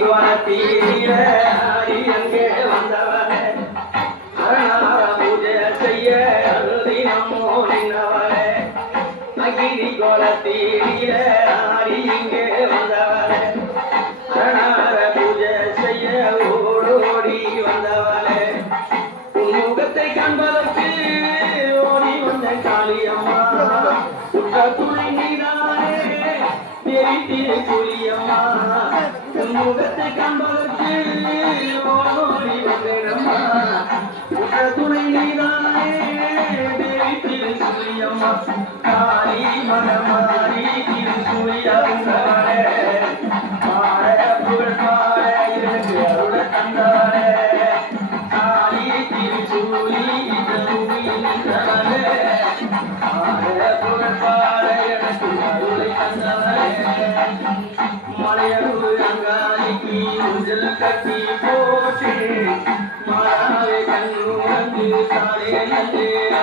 குணத்தீர அங்கே வந்தவரே அரணார பூஜை செய்ய தினமோ நின்றவரே அகிரி குணத்தீர இங்கே வந்தவரே அரணார பூஜை செய்ய ஓடோடி வந்தவரே உன்முகத்தை காண்பதற்கு ஓடி வந்த காளியம்மா உற்ற துணை நீதானே தெரித்திரு புலியம்மா முகத்தை காண்பதற்கு ஓடி வந்தேனம்மா உற்ற துணை நீதானே தெரித்திரு புலியம்மா காளி மனமாரி திரு சுழியவங்களே பாட புகழ் பாட எனக்கு அருள தந்தாரே காளி திரு சூழி நின்றவரே பாட புகழ் பாட எனக்கு அருளை தந்தவரே மலையனூர் அங்காளிக்கு ஊஞ்சல் கட்டி போட்டு மாறாவே கண்ணூரந்து சாலே நல்லேரா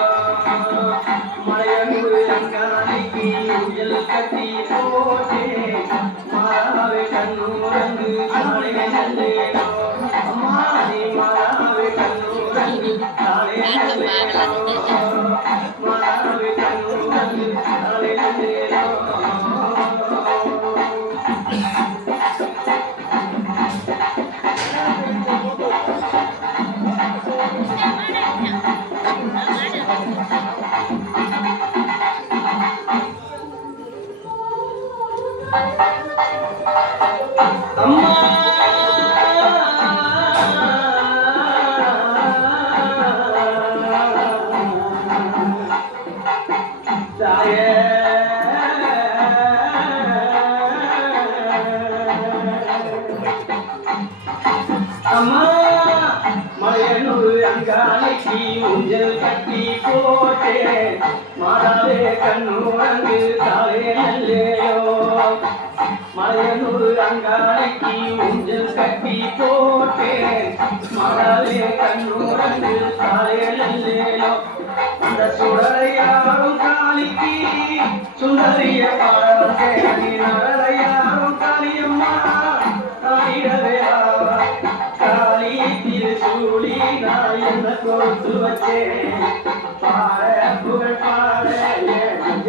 மலையனூர் அங்காளிக்கு ஊஞ்சல் கட்டி போட்டு மாறாவே கண்ணூரந்து சாலே நல்லேரா அம்மா நீ மாறாவே கண்ணூரந்து சாலே நல்லேரா மாறாவே கண்ணூரந்து சாலே நல்லேரா அம்மா தாயே அம்மா மலையனூர் அங்காளைக்கு ஊஞ்சல் கட்டி போட்டே மாறாவே கண்ணூரங்கு தாயே நல்லேயோ மலையனூர் அங்காளைக்கு ஊஞ்சல் கட்டி போட்டே மாறாவே கண்ணூரங்கு தாயே நல்லேயோ அந்த சுடரையாரும் காளிக்கு சுந்தரிய பாடவந்தே நகரையாரும் காளியம்மா ஆயிடவே காளி திரு சூழி நான் என்ன கொடுத்து வச்சேன்